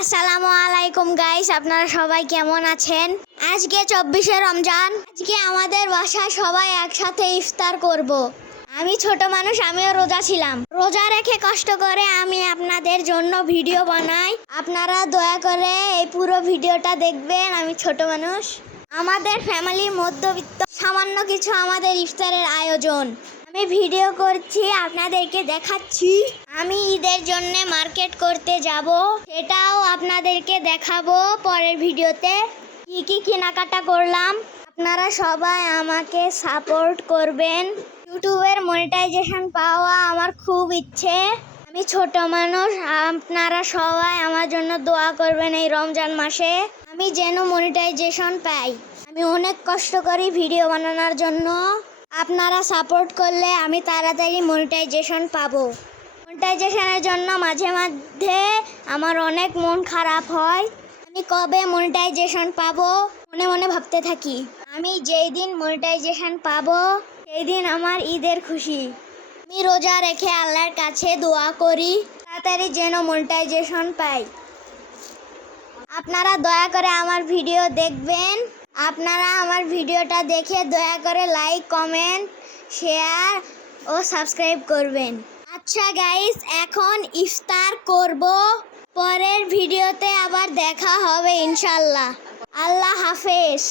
আসসালামু আলাইকুম গাইস, আপনারা সবাই কেমন আছেন? আজকে 24শে রমজান। আজকে আমাদের বাসায় সবাই একসাথে ইফতার করব। আমি ছোট মানুষ, আমিও রোজা ছিলাম। রোজা রেখে কষ্ট করে আমি আপনাদের জন্য ভিডিও বানাই। আপনারা দয়া করে এই পুরো ভিডিওটা দেখবেন। আমি ছোট মানুষ, আমাদের ফ্যামিলি মধ্যবিত্ত, সামান্য কিছু আমাদের ইফতারের আয়োজন। আমি ভিডিও করছি, আপনাদেরকে দেখাচ্ছি। আমি ঈদের জন্য মার্কেট করতে যাব, সেটাও আপনাদেরকে দেখাবো পরের ভিডিওতে। কি কি কেনাকাটা করলাম, আপনারা সবাই আমাকে সাপোর্ট করবেন। ইউটিউবের মনিটাইজেশন পাওয়া আমার খুব ইচ্ছে। আমি ছোট মানুষ, আপনারা সবাই আমার জন্য দোয়া করবেন এই রমজান মাসে আমি যেন মনিটাইজেশন পাই। আমি অনেক কষ্ট করি ভিডিও বানানোর জন্য। আপনারা সাপোর্ট করলে আমি তাড়াতাড়ি মনিটাইজেশন পাবো। মনিটাইজেশনের জন্য মাঝে মধ্যে আমার অনেক মন খারাপ হয়। আমি কবে মনিটাইজেশন পাবো মনে মনে ভাবতে থাকি। আমি যেই দিন মনিটাইজেশন পাবো সেই দিন আমার ঈদের খুশি। আমি রোজা রেখে আল্লাহর কাছে দোয়া করি তাড়াতাড়ি যেন মনিটাইজেশন পাই। আপনারা দয়া করে আমার ভিডিও দেখবেন। আপনারা আমার ভিডিওটা দেখে দয়া করে লাইক, কমেন্ট, শেয়ার ও সাবস্ক্রাইব করবেন। আচ্ছা গাইস, এখন ইফতার করব। পরের ভিডিওতে আবার দেখা হবে ইনশাল্লাহ। আল্লাহ হাফেজ।